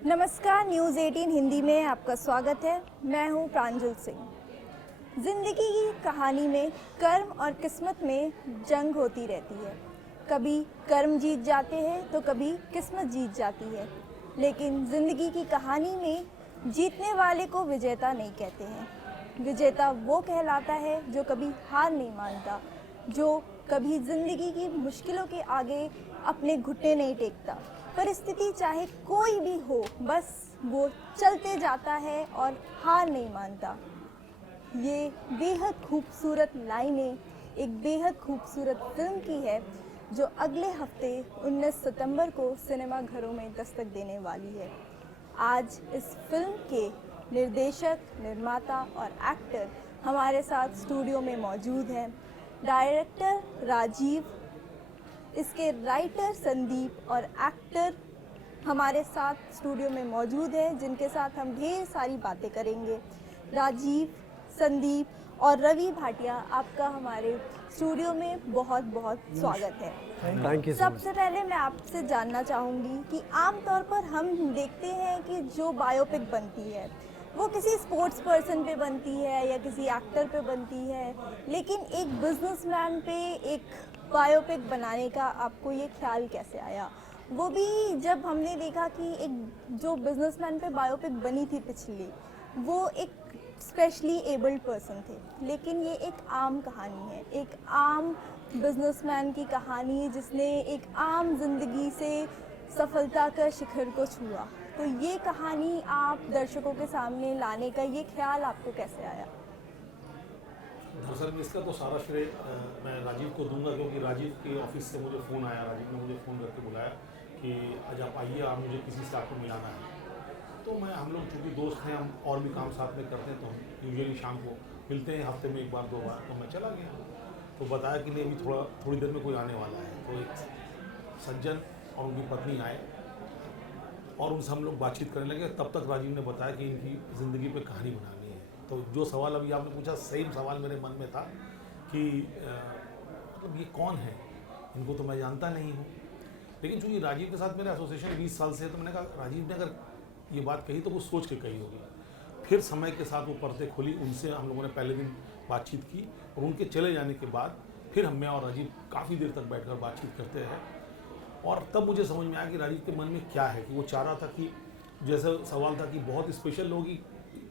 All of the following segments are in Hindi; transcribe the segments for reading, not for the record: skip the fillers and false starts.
नमस्कार, न्यूज़ 18 हिंदी में आपका स्वागत है। मैं हूं प्रांजल सिंह। ज़िंदगी की कहानी में कर्म और किस्मत में जंग होती रहती है। कभी कर्म जीत जाते हैं तो कभी किस्मत जीत जाती है, लेकिन ज़िंदगी की कहानी में जीतने वाले को विजेता नहीं कहते हैं। विजेता वो कहलाता है जो कभी हार नहीं मानता, जो कभी ज़िंदगी की मुश्किलों के आगे अपने घुटने नहीं टेकता। परिस्थिति चाहे कोई भी हो, बस वो चलते जाता है और हार नहीं मानता। ये बेहद खूबसूरत लाइनें एक बेहद खूबसूरत फिल्म की है, जो अगले हफ्ते 19 सितंबर को सिनेमाघरों में दस्तक देने वाली है। आज इस फिल्म के निर्देशक, निर्माता और एक्टर हमारे साथ स्टूडियो में मौजूद हैं। डायरेक्टर राजीव, इसके राइटर संदीप और एक्टर हमारे साथ स्टूडियो में मौजूद हैं, जिनके साथ हम ढेर सारी बातें करेंगे। राजीव, संदीप और रवि भाटिया, आपका हमारे स्टूडियो में बहुत बहुत स्वागत है। Thank you. सबसे पहले मैं आपसे जानना चाहूँगी कि आमतौर पर हम देखते हैं कि जो बायोपिक बनती है वो किसी स्पोर्ट्स पर्सन पे बनती है या किसी एक्टर पे बनती है, लेकिन एक बिजनेसमैन पे एक बायोपिक बनाने का आपको ये ख्याल कैसे आया? वो भी जब हमने देखा कि एक जो बिजनेसमैन पे बायोपिक बनी थी पिछली, वो एक स्पेशली एबल्ड पर्सन थे, लेकिन ये एक आम कहानी है, एक आम बिजनेसमैन की कहानी जिसने एक आम जिंदगी से सफलता का शिखर को छुआ। तो ये कहानी आप दर्शकों के सामने लाने का ये ख्याल आपको कैसे आया? दरअसल इसका तो सारा श्रेय मैं राजीव को दूंगा, क्योंकि राजीव के ऑफिस से मुझे फ़ोन आया। राजीव ने मुझे फ़ोन करके बुलाया कि आज आप आइए, आप मुझे किसी से आपको मिलाना है। तो हम लोग चूँकि दोस्त हैं, हम और भी काम साथ में करते हैं, तो हम यूजुअली शाम को मिलते हैं, हफ्ते में एक बार दो बार। तो मैं चला गया, तो बताया कि नहीं अभी थोड़ी देर में कोई आने वाला है। तो एक सज्जन और उनकी पत्नी आए और उनसे हम लोग बातचीत करने लगे। तब तक राजीव ने बताया कि इनकी ज़िंदगी पे कहानी बनानी है। तो जो सवाल अभी आपने पूछा, सेम सवाल मेरे मन में था कि मतलब ये कौन है, इनको तो मैं जानता नहीं हूँ। लेकिन चूँकि राजीव के साथ मेरा एसोसिएशन 20 साल से है, तो मैंने कहा राजीव ने अगर ये बात कही तो वो सोच के कही होगी। फिर समय के साथ वो पर्दे खुली, उनसे हम लोगों ने पहले दिन बातचीत की और उनके चले जाने के बाद फिर मैं और राजीव काफ़ी देर तक बैठकर बातचीत करते हैं। और तब मुझे समझ में आया कि राजीव के मन में क्या है, कि वो चाह रहा था कि जैसा सवाल था कि बहुत स्पेशल लोगों की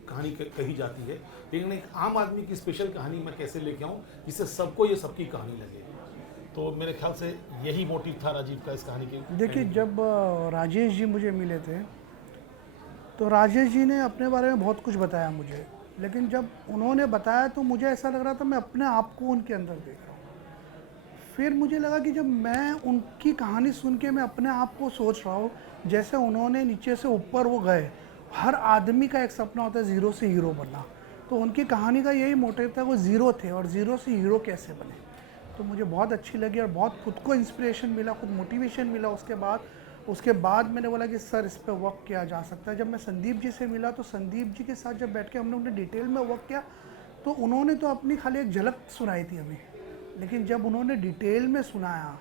कहानी कही जाती है, लेकिन एक आम आदमी की स्पेशल कहानी मैं कैसे लेके आऊँ जिससे सबको ये सबकी कहानी लगे। तो मेरे ख्याल से यही मोटिव था राजीव का इस कहानी के। देखिए, जब राजेश जी मुझे मिले थे तो राजेश जी ने अपने बारे में बहुत कुछ बताया मुझे, लेकिन जब उन्होंने बताया तो मुझे ऐसा लग रहा था मैं अपने आप को उनके अंदर देख रहा हूँ। फिर मुझे लगा कि जब मैं उनकी कहानी सुन के मैं अपने आप को सोच रहा हूँ, जैसे उन्होंने नीचे से ऊपर वो गए, हर आदमी का एक सपना होता है ज़ीरो से हीरो बनना। तो उनकी कहानी का यही मोटिव था, वो ज़ीरो थे और ज़ीरो से हीरो कैसे बने। तो मुझे बहुत अच्छी लगी और बहुत खुद को इंस्पिरेशन मिला, खुद मोटिवेशन मिला। उसके बाद मैंने बोला कि सर इस पर वर्क किया जा सकता है। जब मैं संदीप जी से मिला तो संदीप जी के साथ जब बैठ के हमने उन्हें डिटेल में वर्क किया, तो उन्होंने तो अपनी खाली एक झलक सुनाई थी हमें, लेकिन जब उन्होंने डिटेल में सुनाया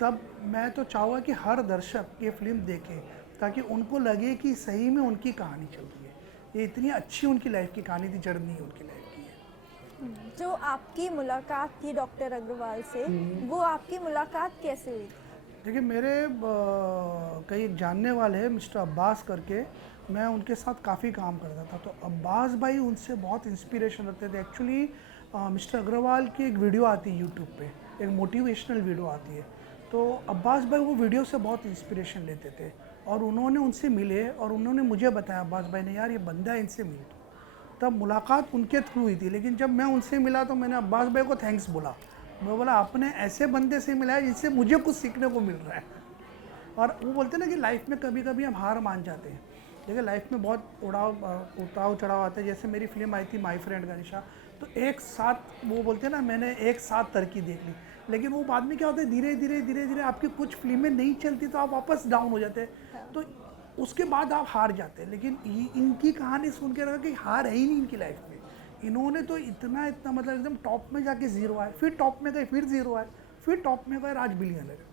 तब मैं तो चाहूँगा कि हर दर्शक ये फिल्म देखे, ताकि उनको लगे कि सही में उनकी कहानी चल रही है। ये इतनी अच्छी उनकी लाइफ की कहानी थी, जर्नी उनकी लाइफ की है। जो आपकी मुलाकात थी डॉक्टर अग्रवाल से, वो आपकी मुलाकात कैसे हुई? देखिए, मेरे कई जानने वाले हैं, मिस्टर अब्बास करके, मैं उनके साथ काफ़ी काम करता था। तो अब्बास भाई उनसे बहुत इंस्पिरेशन रखते थे। एक्चुअली मिस्टर अग्रवाल की एक वीडियो आती है यूट्यूब पे, एक मोटिवेशनल वीडियो आती है। तो अब्बास भाई वो वीडियो से बहुत इंस्पिरेशन लेते थे और उन्होंने उनसे मिले और उन्होंने मुझे बताया, अब्बास भाई ने, यार ये बंदा है, इनसे मिल। तब मुलाकात उनके थ्रू हुई थी, लेकिन जब मैं उनसे मिला तो मैंने अब्बास भाई को थैंक्स बोला। मैं बोला आपने ऐसे बंदे से मिला है जिससे मुझे कुछ सीखने को मिल रहा है। और वो बोलते हैं ना कि लाइफ में कभी कभी हम हार मान जाते हैं, लेकिन लाइफ में बहुत उतार चढ़ाव आते हैं। जैसे मेरी फिल्म आई थी माई फ्रेंड गनीशा, तो एक साथ वो बोलते हैं ना, मैंने एक साथ तरक्की देख ली, लेकिन वो बाद में क्या होता है, धीरे धीरे आपकी कुछ फिल्में नहीं चलती तो आप वापस डाउन हो जाते हैं, तो उसके बाद आप हार जाते हैं। लेकिन इनकी कहानी सुन के लगा कि हार है ही नहीं इनकी लाइफ में। इन्होंने तो इतना मतलब एकदम टॉप में जाके ज़ीरो आए, फिर टॉप में गए, फिर ज़ीरो आए, फिर टॉप में गए, आज बिलियनर है।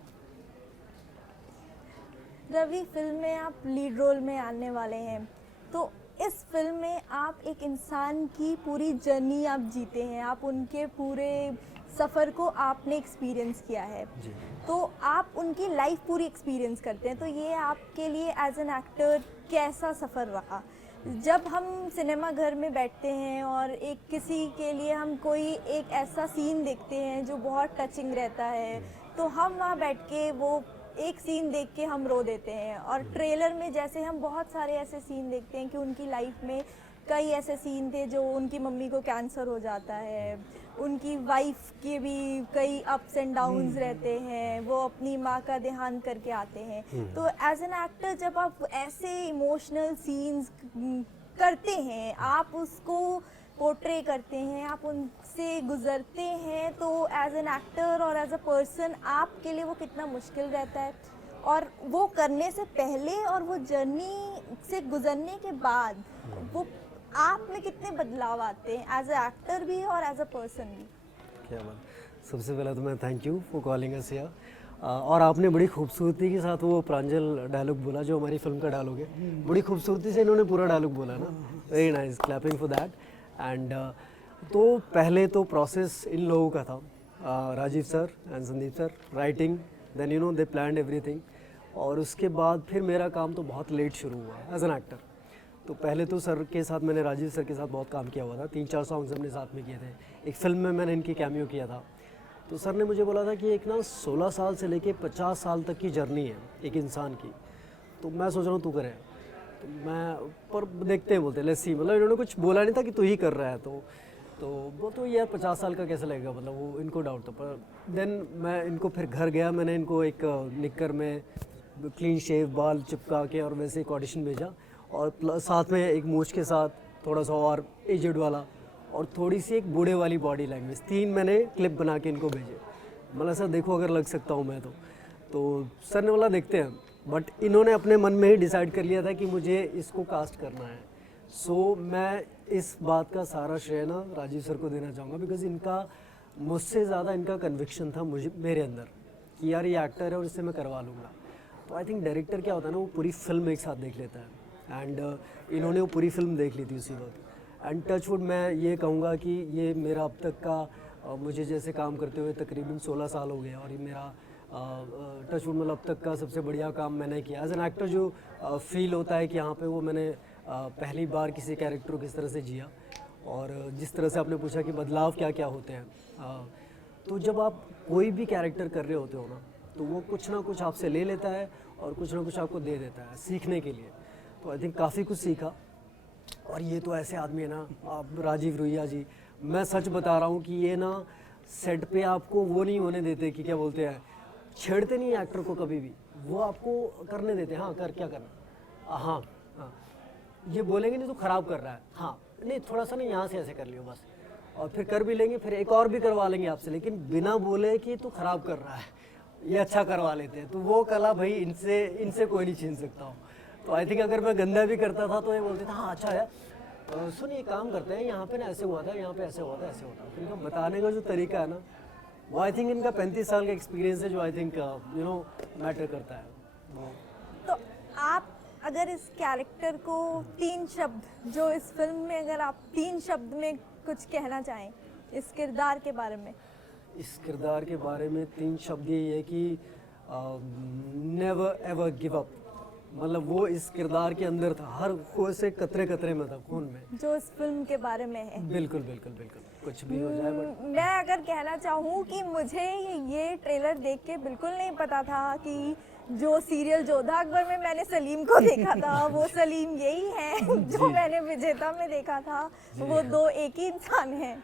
रवि, फिल्म में आप लीड रोल में आने वाले हैं, तो इस फिल्म में आप एक इंसान की पूरी जर्नी आप जीते हैं, आप उनके पूरे सफ़र को आपने एक्सपीरियंस किया है, तो आप उनकी लाइफ पूरी एक्सपीरियंस करते हैं, तो ये आपके लिए एज एन एक्टर कैसा सफ़र रहा? जब हम सिनेमा घर में बैठते हैं और एक किसी के लिए हम कोई एक ऐसा सीन देखते हैं जो बहुत टचिंग रहता है, तो हम वहाँ बैठ के वो एक सीन देख के हम रो देते हैं, और ट्रेलर में जैसे हम बहुत सारे ऐसे सीन देखते हैं कि उनकी लाइफ में कई ऐसे सीन थे जो उनकी मम्मी को कैंसर हो जाता है, उनकी वाइफ के भी कई अप्स एंड डाउन्स रहते हैं, वो अपनी माँ का देहांत करके आते हैं, तो एज एन एक्टर जब आप ऐसे इमोशनल सीन्स करते हैं, आप उसको पोर्ट्रे करते हैं, आप उनसे गुजरते हैं, तो एज एन एक्टर और एज अ पर्सन आपके लिए वो कितना मुश्किल रहता है, और वो करने से पहले और वो जर्नी से गुजरने के बाद वो आप में कितने बदलाव आते हैं एज अ एक्टर भी और एज अ पर्सन भी? क्या बात। सबसे पहले तो मैं thank you for calling us here, और आपने बड़ी खूबसूरती के साथ वो प्रांजल डायलॉग बोला जो हमारी फिल्म का डायलॉग है, बड़ी खूबसूरती से इन्होंने पूरा डायलॉग बोला ना, very nice, clapping for that. And तो पहले तो प्रोसेस इन लोगों का था, Rajiv sir and Sandeep sir, writing, then you know they planned everything, और उसके बाद फिर मेरा काम तो बहुत लेट शुरू हुआ एज एन एक्टर। तो पहले तो सर के साथ मैंने राजीव सर के साथ बहुत काम किया हुआ था, 3-4 सॉन्ग्स हमने साथ में किए थे, एक फिल्म में मैंने इनकी कैमियो किया था। तो सर ने मुझे बोला था कि एक ना 16 साल से लेके 50 साल तक की जर्नी है एक इंसान की, तो मैं सोच रहा हूँ तू करे, तो मैं पर देखते हैं बोलते लेट्स सी, मतलब इन्होंने कुछ बोला नहीं था कि तू ही कर रहा है, तो वो तो यार 50 साल का कैसे लगेगा, मतलब वो इनको डाउट था। पर देन मैं इनको फिर घर गया, मैंने इनको एक निक्कर में क्लीन शेव बाल चिपका के और वैसे एक ऑडिशन भेजा, और साथ में एक मूछ के साथ थोड़ा सा और एजेड वाला और थोड़ी सी एक बूढ़े वाली बॉडी लैंग्वेज, 3 मैंने क्लिप बना के इनको भेजे। मतलब सर देखो अगर लग सकता हूँ मैं तो सर ने बोला देखते हैं, बट इन्होंने अपने मन में ही डिसाइड कर लिया था कि मुझे इसको कास्ट करना है। सो मैं इस बात का सारा श्रेय ना राजीव सर को देना चाहूँगा, बिकॉज इनका मुझसे ज़्यादा इनका कन्विक्शन था मेरे अंदर कि यार ये एक्टर है और इससे मैं करवा लूँगा। तो आई थिंक डायरेक्टर क्या होता है ना, वो पूरी फिल्म एक साथ देख लेता है, एंड इन्होंने वो पूरी फिल्म देख ली थी उसी वक्त। एंड टचवुड मैं ये कहूँगा कि ये मेरा अब तक का मुझे जैसे काम करते हुए तकरीबन 16 साल हो गए, और ये मेरा टचवुड मतलब अब तक का सबसे बढ़िया काम मैंने किया एज एन एक्टर। जो फील होता है कि यहाँ पे वो मैंने पहली बार किसी कैरेक्टर को किस तरह से जिया, और जिस तरह से आपने पूछा कि बदलाव क्या क्या होते हैं, तो जब आप कोई भी कैरेक्टर कर रहे होते हो ना, तो वो कुछ ना कुछ आपसे ले लेता है और कुछ ना कुछ आपको दे देता है सीखने के लिए। तो आई थिंक काफ़ी कुछ सीखा, और ये तो ऐसे आदमी है ना आप राजीव रुइया जी, मैं सच बता रहा हूँ कि ये ना सेट पे आपको वो नहीं होने देते कि क्या बोलते हैं, छेड़ते नहीं एक्टर को कभी भी, वो आपको करने देते हैं, हाँ कर क्या करना, हाँ हाँ ये बोलेंगे नहीं तो ख़राब कर रहा है, हाँ नहीं थोड़ा सा नहीं यहाँ से ऐसे कर लियो बस, और फिर कर भी लेंगे, फिर एक और भी करवा लेंगे आपसे, लेकिन बिना बोले कि तू ख़राब कर रहा है, ये अच्छा करवा लेते हैं। तो वो कला भाई इनसे कोई नहीं छीन सकता हूँ। तो आई थिंक अगर मैं गंदा भी करता था तो ये बोलते था हाँ अच्छा है, सुन ये काम करते हैं, यहाँ पे ना ऐसे हुआ था, यहाँ पे ऐसे हुआ था, ऐसे होता है। इनका बताने का जो तरीका है ना, वो आई थिंक इनका 35 साल का एक्सपीरियंस है जो I think you know matter करता है। तो आप अगर इस कैरेक्टर को 3 शब्द, जो इस फिल्म में अगर आप 3 शब्द में कुछ कहना चाहें इस किरदार के बारे में? इस किरदार के बारे में 3 शब्द यही है कि नेवर एवर गिव अप, मतलब वो इस किरदार के अंदर था, हर खून से कतरे कतरे में था, खून में, जो इस फिल्म के बारे में है। बिल्कुल बिल्कुल बिल्कुल, कुछ भी हो जाए। बट मैं अगर कहना चाहूँ कि मुझे ये ट्रेलर देख के बिल्कुल नहीं पता था कि जो सीरियल जोधा अकबर में मैंने सलीम को देखा था वो सलीम यही है जो मैंने विजेता में देखा था, वो 2 एक ही इंसान हैं।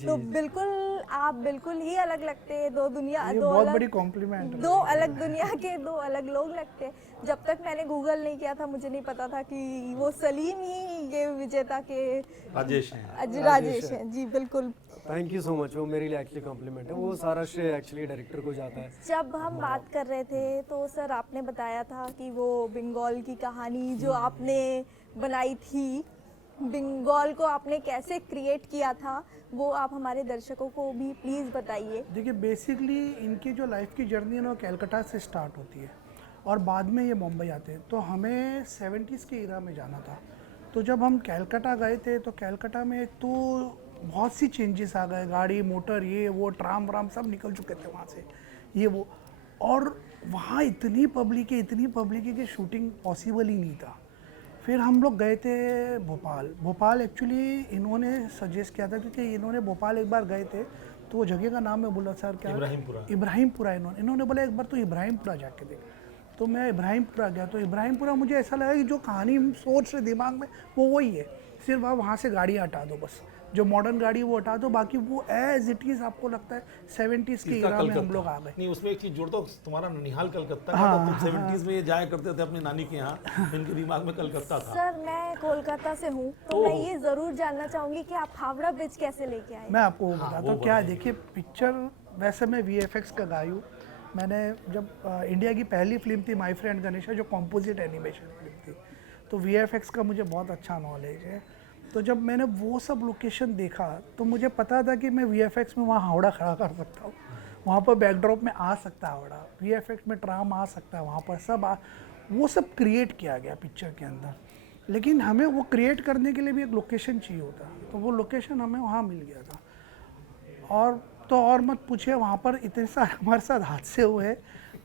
तो बिल्कुल आप बिल्कुल ही अलग लगते हैं, 2 दुनिया, 2 बहुत अलग, बड़ी कॉम्प्लीमेंट, 2 अलग दुनिया के 2 अलग लोग लगते हैं। जब तक मैंने गूगल नहीं किया था मुझे नहीं पता था कि वो सलीम ही ये विजेता के राजेश हैं। जी बिल्कुल, थैंक यू सो मच, वो मेरे लिए एक्चुअली कॉम्प्लीमेंट है, वो सारा श्रेय एक्चुअली डायरेक्टर को जाता है। जब हम बात कर रहे थे तो सर आपने बताया था कि वो बंगाल की कहानी जो आपने बनाई थी, बंगाल को आपने कैसे क्रिएट किया था, वो आप हमारे दर्शकों को भी प्लीज़ बताइए। देखिए बेसिकली इनकी जो लाइफ की जर्नी है ना, कलकत्ता से स्टार्ट होती है, और बाद में ये मुंबई आते हैं। तो हमें 70s के इरा में जाना था। तो जब हम कैलकाटा गए थे तो कैलकाटा में एक तो बहुत सी चेंजेस आ गए, गाड़ी मोटर ये वो ट्राम व्राम सब निकल चुके थे वहाँ से, ये वो। और वहाँ इतनी पब्लिक है कि शूटिंग पॉसिबल ही नहीं था। फिर हम लोग गए थे भोपाल एक्चुअली इन्होंने सजेस्ट किया था, क्योंकि इन्होंने भोपाल एक बार गए थे तो वो जगह का नाम मैं बोला सर क्या, इब्राहिमपुरा। इन्होंने बोला एक बार तो इब्राहिमपुरा जाके देख। तो मैं इब्राहिमपुरा गया। तो इब्राहिमपुरा मुझे ऐसा लगा कि जो कहानी सोच रहे दिमाग में वो वही है, सिर्फ आप वहाँ से गाड़ी हटा दो, बस जो मॉडर्न गाड़ी वो हटा दो, बाकी वो एज इट इज़ आपको लगता है 70s के इरा में हम लोग आ गए। नहीं, उसमें एक चीज़ जोड़ता हूँ, तुम्हारा ननिहाल कलकत्ता का था, तुम 70s में ये जाया करते थे अपनी नानी के यहाँ, इनके दिमाग में कलकत्ता था। सर मैं कोलकाता से हूँ, तो मैं ये ज़रूर जानना चाहूँगी कि आप हावड़ा ब्रिज कैसे लेके आए? मैं आपको बताता हूँ क्या। देखिए पिक्चर वैसे मैं VFX का गाई हूँ। मैंने जब इंडिया की पहली फिल्म थी माय फ्रेंड गणेशा, जो कॉम्पोजिट एनिमेशन फिल्म थी, तो VFX का मुझे बहुत अच्छा नॉलेज है। तो जब मैंने वो सब लोकेशन देखा तो मुझे पता था कि मैं VFX में वहाँ हावड़ा खड़ा कर सकता हूँ, वहाँ पर बैकड्रॉप में आ सकता है हावड़ा, VFX में ट्राम आ सकता है वहाँ पर, वो सब क्रिएट किया गया पिक्चर के अंदर। लेकिन हमें वो क्रिएट करने के लिए भी एक लोकेशन चाहिए होता, तो वो लोकेशन हमें वहाँ मिल गया था। और मत पूछिए, वहाँ पर इतने सारे हमारे साथ हादसे हुए।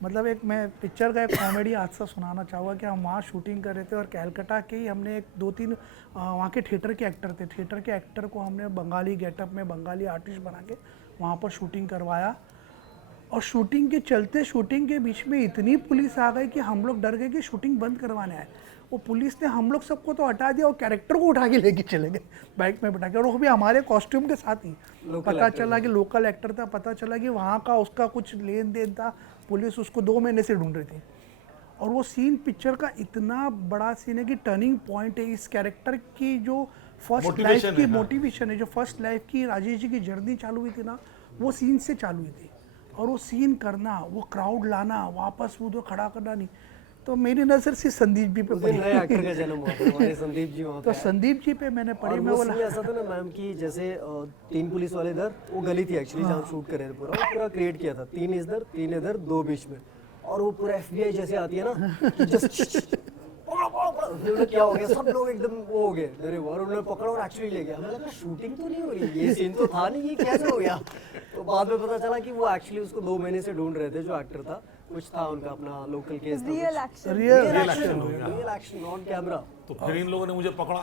मतलब एक मैं पिक्चर का एक कॉमेडी हादसा सुनाना चाहूँगा कि हम वहाँ शूटिंग कर रहे थे और कैलकाटा के ही हमने एक 2-3 वहाँ के थिएटर के एक्टर थे, थिएटर के एक्टर को हमने बंगाली गेटअप में बंगाली आर्टिस्ट बना के वहाँ पर शूटिंग करवाया। और शूटिंग के चलते शूटिंग के बीच में इतनी पुलिस आ गई कि हम लोग डर गए कि शूटिंग बंद करवाने आए। वो पुलिस ने हम लोग सबको तो हटा दिया और कैरेक्टर को उठा के लेके चले गए बाइक में बैठा के, और वो भी हमारे कॉस्ट्यूम के साथ ही। पता चला कि लोकल एक्टर था, पता चला कि वहाँ का उसका कुछ लेन देन था, पुलिस उसको 2 महीने से ढूंढ रही थी। और वो सीन पिक्चर का इतना बड़ा सीन है कि टर्निंग पॉइंट है इस कैरेक्टर की, जो फर्स्ट लाइफ की मोटिवेशन है, जो फर्स्ट लाइफ की राजेश जी की जर्नी चालू हुई थी ना, वो सीन से चालू हुई थी। और वो सीन करना, वो क्राउड लाना, वापस वो खड़ा करना नहीं, तो मेरी नज़र से संदीप जी पे पड़ी। नए एक्टर का जन्म हुआ था हमारे संदीप जी वहाँ पे। तो संदीप जी पे मैंने पढ़ी। मैं बोला ऐसा था ना मैम कि जैसे 3 पुलिस वाले इधर, वो गली थी एक्चुअली जहाँ शूट कर रहे थे, पूरा क्रिएट किया था, 3 इधर 3 इधर 2 बीच में, और वो पूरा FBI जैसे आती है ना कि जस्ट क्या हो गया, सब लोग एकदम वो हो गए, अरे वाह, उन्होंने पकड़ा और एक्चुअली ले गया। हमें लगा शूटिंग तो नहीं हो रही, ये सीन तो था नहीं, ये कैसे हो गया। तो बाद में पता चला कि वो एक्चुअली उसको 2 महीने से ढूंढ रहे थे, जो एक्टर था, कुछ था उनका अपना local case, real action on camera. तो फिर इन लोगों ने मुझे पकड़ा।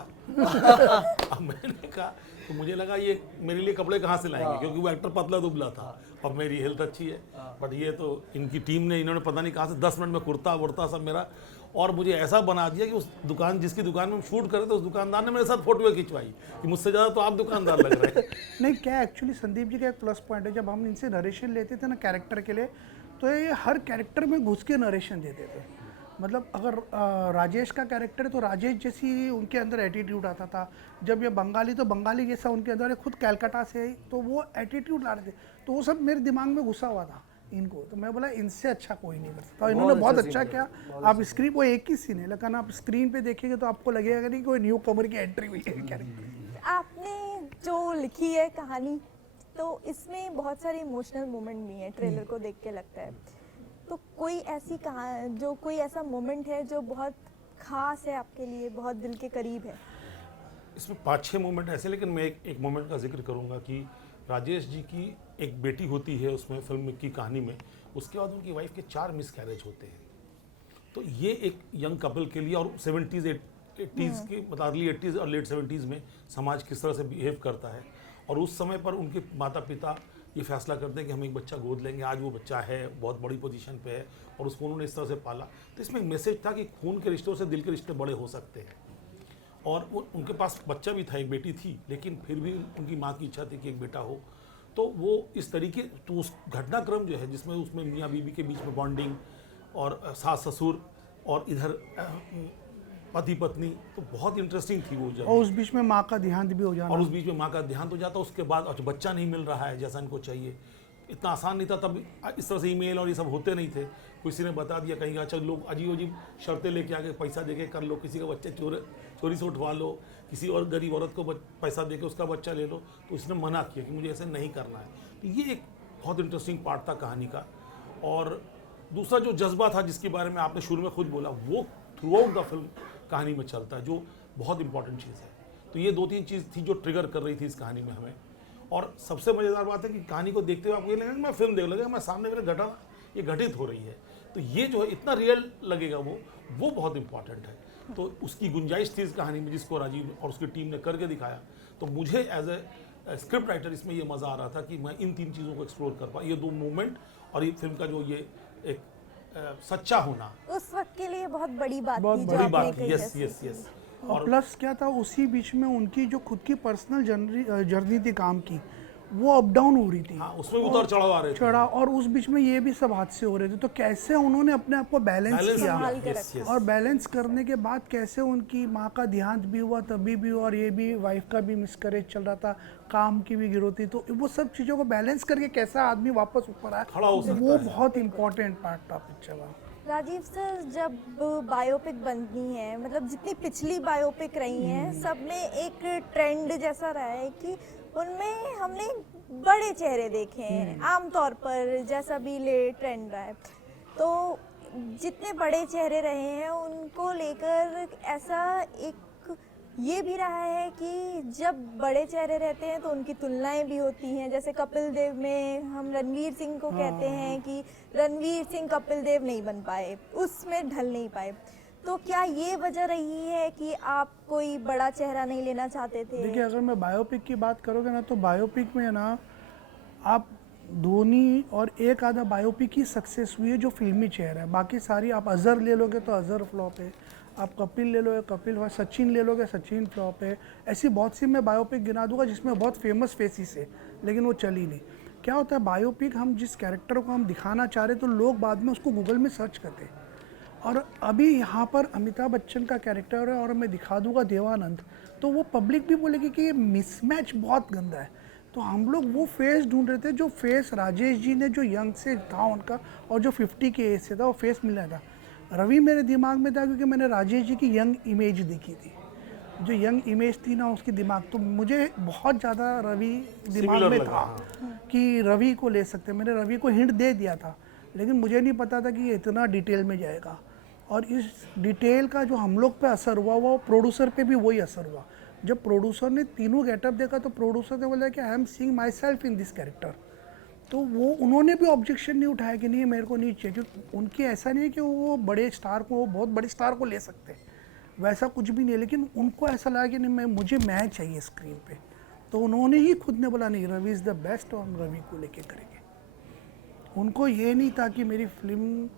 अब मैंने कहा, तो मुझे लगा ये मेरे लिए कपड़े कहाँ से लाएंगे, क्योंकि वो एक्टर पतला दुबला था और मेरी हेल्थ अच्छी है। बट ये तो इनकी टीम ने, इन्होंने पता नहीं कहाँ से 10 मिनट में कुर्ता वुर्ता सब मेरा, और मुझे ऐसा बना दिया कि उस दुकान, जिसकी दुकान में हम शूट कर रहे थे, उस दुकानदार ने मेरे साथ फोटो खिंचवाई कि मुझसे ज़्यादा तो आप दुकानदार लग रहे हैं। नहीं, क्या एक्चुअली संदीप जी का एक प्लस पॉइंट है, जब हम इनसे नरेशन लेते थे ना कैरेक्टर के लिए, तो ये हर कैरेक्टर में घुस के नरेशन देते थे। मतलब अगर राजेश का कैरेक्टर है तो राजेश जैसी उनके अंदर एटीट्यूड आता था, जब ये बंगाली तो बंगाली जैसा उनके अंदर, खुद कैलकाटा से तो वो एटीट्यूड ला रहे थे, तो वो सब मेरे दिमाग में घुसा हुआ था इनको। तो मैं बोला इनसे अच्छा कोई नहीं कर सकता, इन्होंने बहुत अच्छा किया। आप स्क्रीन, वो एक ही सीन है, लेकिन आप स्क्रीन पे देखेंगे तो आपको लगेगा नहीं कोई न्यू कमर की एंट्री हुई है कैरेक्टर। आपने जो लिखी है कहानी, तो इसमें बहुत सारे इमोशनल मोमेंट भी हैं, ट्रेलर को देख के लगता है। तो कोई ऐसी कहानी, जो कोई ऐसा मोमेंट है जो बहुत खास है आपके लिए, बहुत दिल के करीब है? इसमें 5-6 मोमेंट ऐसे, लेकिन मैं एक मोमेंट का जिक्र करूंगा कि राजेश जी की एक बेटी होती है उसमें, फिल्म की कहानी में, उसके बाद उनकी वाइफ के 4 मिसकैरेज होते हैं। तो ये एक यंग कपल के लिए, और 70s 80s के, मतलब अर्ली 80s और लेट 70s में समाज किस तरह से बिहेव करता है, और उस समय पर उनके माता पिता ये फैसला करते हैं कि हम एक बच्चा गोद लेंगे। आज वो बच्चा है, बहुत बड़ी पोजीशन पे है, और उसको उन्होंने इस तरह से पाला। तो इसमें एक मैसेज था कि खून के रिश्तों से दिल के रिश्ते बड़े हो सकते हैं। और वो, उनके पास बच्चा भी था, एक बेटी थी, लेकिन फिर भी उनकी माँ की इच्छा थी कि एक बेटा हो। तो वो इस तरीके, तो उस घटनाक्रम जो है जिसमें उसमें मियाँ बीवी के बीच में बॉन्डिंग, और सास ससुर, और इधर पति पत्नी, तो बहुत इंटरेस्टिंग थी वो जब। और उस बीच में माँ का देहांत भी हो जाना, और उस बीच में माँ का देहांत हो जाता, उसके बाद अच्छा बच्चा नहीं मिल रहा है जैसा इनको चाहिए। इतना आसान नहीं था तब, इस तरह से ईमेल और ये सब होते नहीं थे। किसी ने बता दिया कहीं, अच्छा लोग अजीब अजीब शर्तें लेके आके पैसा देके कर लो, किसी का बच्चा चोरी से उठवा लो, किसी और गरीब औरत को पैसा देके उसका बच्चा ले लो। तो उसने मना किया कि मुझे ऐसे नहीं करना है। तो ये एक बहुत इंटरेस्टिंग पार्ट था कहानी का। और दूसरा जो जज्बा था जिसके बारे में आपने शुरू में खुद बोला, वो थ्रू आउट द फिल्म कहानी में चलता है, जो बहुत इंपॉर्टेंट चीज़ है। तो ये 2-3 चीज़ थी जो ट्रिगर कर रही थी इस कहानी में हमें। और सबसे मज़ेदार बात है कि कहानी को देखते हुए आपको ये लगेगा कि मैं फिल्म देख लगेगा, मैं सामने मेरे घटना ये घटित हो रही है, तो ये जो है इतना रियल लगेगा वो बहुत इंपॉर्टेंट है। तो उसकी गुंजाइश थी इस कहानी में, जिसको राजीव और उसकी टीम ने करके दिखाया। तो मुझे एज ए स्क्रिप्ट राइटर इसमें ये मज़ा आ रहा था कि मैं इन 3 चीज़ों को एक्सप्लोर कर पाऊँ, ये 2 मूवमेंट और ये फिल्म का जो ये एक सच्चा होना, उस वक्त के लिए बहुत बड़ी बात बहुत थी जो बड़ी आपने बात। कही यस है। Yes yes. और प्लस क्या था, उसी बीच में उनकी जो खुद की पर्सनल जर्नी थी काम की, वो अप डाउन हो रही थी। हाँ, उसमें उतार चढ़ाव आ रहे थे। चढ़ा, और उस बीच में ये भी सब हादसे हो रहे थे। तो कैसे उन्होंने अपने आप को बैलेंस किया, संभाल के यस यस। और बैलेंस करने के बाद कैसे उनकी माँ का देहांत भी हुआ तभी भी, और ये भी वाइफ का भी मिसकैरेज चल रहा था, काम की भी गिरोती, तो वो सब चीज़ों को बैलेंस करके कैसा आदमी वापस ऊपर आया, खड़ा हो सकता वो है। बहुत इंपॉर्टेंट पार्ट था पिक्चर का। राजीव सर, जब बायोपिक बनती है, मतलब जितनी पिछली बायोपिक रही हैं, सब में एक ट्रेंड जैसा रहा है कि उनमें हमने बड़े चेहरे देखे हैं आमतौर पर, जैसा भी ले ट्रेंड रहा है। तो जितने बड़े चेहरे रहे हैं उनको लेकर ऐसा एक ये भी रहा है कि जब बड़े चेहरे रहते हैं तो उनकी तुलनाएं भी होती हैं। जैसे कपिल देव में हम रणवीर सिंह को कहते हैं कि रणवीर सिंह कपिल देव नहीं बन पाए, उसमें ढल नहीं पाए। तो क्या ये वजह रही है कि आप कोई बड़ा चेहरा नहीं लेना चाहते थे? देखिए, अगर मैं बायोपिक की बात करोगे ना, तो बायोपिक में ना आप धोनी और एक आधा बायोपिक ही सक्सेस हुई है जो फिल्मी चेहरा है। बाकी सारी, आप अजहर ले लोगे तो अजहर फ्लॉप है, आप कपिल ले लोगे कपिल, सचिन ले लोगे सचिन फ्लॉप है। ऐसी बहुत सी मैं बायोपिक गिना दूंगा जिसमें बहुत फेमस फेसिस है, लेकिन वो चली नहीं। क्या होता है, बायोपिक हम जिस कैरेक्टर को हम दिखाना चाह रहे तो लोग बाद में उसको गूगल में सर्च करते हैं। और अभी यहाँ पर अमिताभ बच्चन का कैरेक्टर है और मैं दिखा दूंगा देवानंद, तो वो पब्लिक भी बोलेगी कि ये मिसमैच बहुत गंदा है। तो हम लोग वो फेस ढूंढ रहे थे, जो फेस राजेश जी ने जो यंग से था उनका, और जो 50 के एज से था, वो फेस मिल रहा था। रवि मेरे दिमाग में था क्योंकि मैंने राजेश जी की यंग इमेज देखी थी, जो यंग इमेज थी ना उसकी दिमाग, तो मुझे बहुत ज़्यादा रवि दिमाग में था कि रवि को ले सकते। मैंने रवि को हिंट दे दिया था, लेकिन मुझे नहीं पता था कि ये इतना डिटेल में जाएगा। और इस डिटेल का जो हम लोग पे असर हुआ, वो प्रोड्यूसर पे भी वही असर हुआ। जब प्रोड्यूसर ने तीनों गेटअप देखा तो प्रोड्यूसर ने बोला कि I am seeing my self in this character. तो वो उन्होंने भी ऑब्जेक्शन नहीं उठाया कि नहीं मेरे को नहीं चाहिए, क्योंकि उनकी ऐसा नहीं है कि वो बड़े स्टार को, वो बहुत बड़े स्टार को ले सकते हैं, वैसा कुछ भी नहीं है। लेकिन उनको ऐसा लगा कि नहीं, मुझे मैं चाहिए स्क्रीन पे। तो उन्होंने ही खुद ने बोला नहीं, रवि इज़ द बेस्ट, और हम रवि को लेके करेंगे। उनको ये नहीं था कि मेरी फिल्म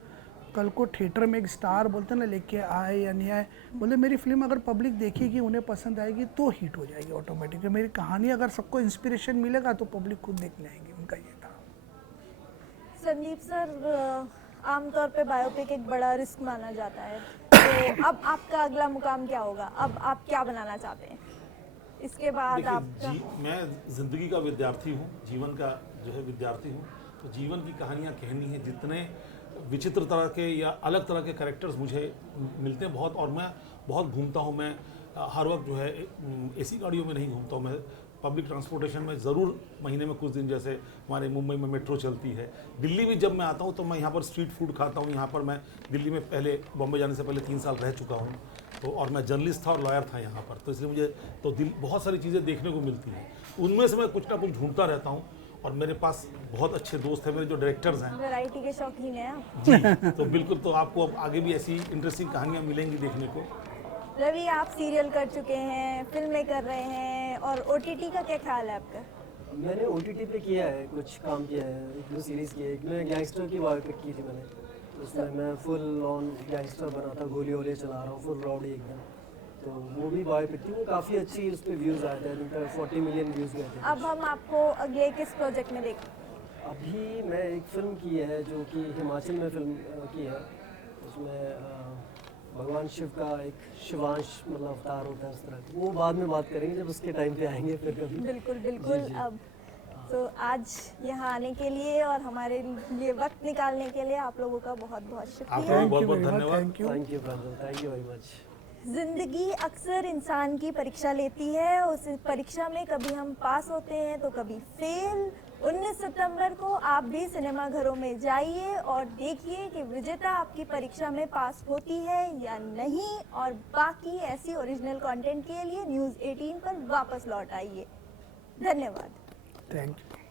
कल को थिएटर में एक स्टार बोलते ना लेके आए या नहीं आए, बोले मेरी फिल्म अगर पब्लिक देखेगी, उन्हें पसंद आएगी तो हिट हो जाएगी ऑटोमेटिकली। मेरी कहानी अगर सबको इंस्पिरेशन मिलेगा तो पब्लिक खुद देखने आएगी, उनका ये था। संदीप सर, आमतौर पे बायोपिक एक बड़ा रिस्क माना जाता है, तो अब आपका अगला मुकाम क्या होगा? अब आप क्या बनाना चाहते हैं इसके बाद? आपका मैं जिंदगी का विद्यार्थी हूँ, जीवन का जो है विद्यार्थी हूँ। तो जीवन की कहानियाँ कहनी है, जितने विचित्र तरह के या अलग तरह के कैरेक्टर्स मुझे मिलते हैं बहुत, और मैं बहुत घूमता हूँ। मैं हर वक्त जो है एसी गाड़ियों में नहीं घूमता हूँ, मैं पब्लिक ट्रांसपोर्टेशन में ज़रूर महीने में कुछ दिन, जैसे हमारे मुंबई में मेट्रो चलती है, दिल्ली भी जब मैं आता हूँ तो मैं यहाँ पर स्ट्रीट फूड खाता हूँ। यहाँ पर मैं दिल्ली में पहले, बॉम्बे जाने से पहले 3 साल रह चुका हूँ, तो और मैं जर्नलिस्ट था और लॉयर था यहाँ पर, तो इसलिए मुझे तो बहुत सारी चीज़ें देखने को मिलती हैं। उनमें से मैं कुछ ना कुछ ढूंढता रहता हूँ, और मेरे पास बहुत अच्छे दोस्त हैं, मेरे जो डायरेक्टर्स हैं। वैरायटी के शौकीन हैं आप? जी, तो बिल्कुल, तो आपको अब आगे भी ऐसी इंटरेस्टिंग कहानियाँ मिलेंगी देखने को। रवि, आप सीरियल कर चुके हैं, फिल्में कर रहे हैं, और ओटीटी का क्या ख्याल है आपका? मैंने OTT पे किया है, कुछ काम किया है, 2 सीरीज़ की है। एक मैं गैंगस्टर की बायोपिक की थी मैंने, उसमें मैं फुल ऑन गैंगस्टर बना था, गोली वोली चला रहा हूँ, फुल रॉडी एकदम। तो वो भी बायोपिक थी, वो काफ़ी अच्छी, उस पर व्यूज़ आए थे, उनका 40 मिलियन व्यूज़ गए थे। अब हम आपको अगले किस प्रोजेक्ट में देखें? अभी मैं एक फ़िल्म की है जो कि हिमाचल में फिल्म की है, उसमें भगवान शिव का एक शिवांश मतलब अवतार होता है उस तरह, वो बाद में बात करेंगे जब उसके टाइम पे आएंगे फिर कभी। बिल्कुल बिल्कुल। अब तो आज यहाँ आने के लिए और हमारे लिए वक्त निकालने के लिए आप लोगों का बहुत बहुत शुक्रिया। आपका बहुत बहुत धन्यवाद। Thank you. Thank you Pranjal, thank you very much. जिंदगी अक्सर इंसान की परीक्षा लेती है। उस परीक्षा में कभी हम पास होते हैं तो कभी फेल। 19 सितंबर को आप भी सिनेमा घरों में जाइए और देखिए कि विजेता आपकी परीक्षा में पास होती है या नहीं। और बाकी ऐसी ओरिजिनल कंटेंट के लिए न्यूज़ 18 पर वापस लौट आइए। धन्यवाद। Thank you.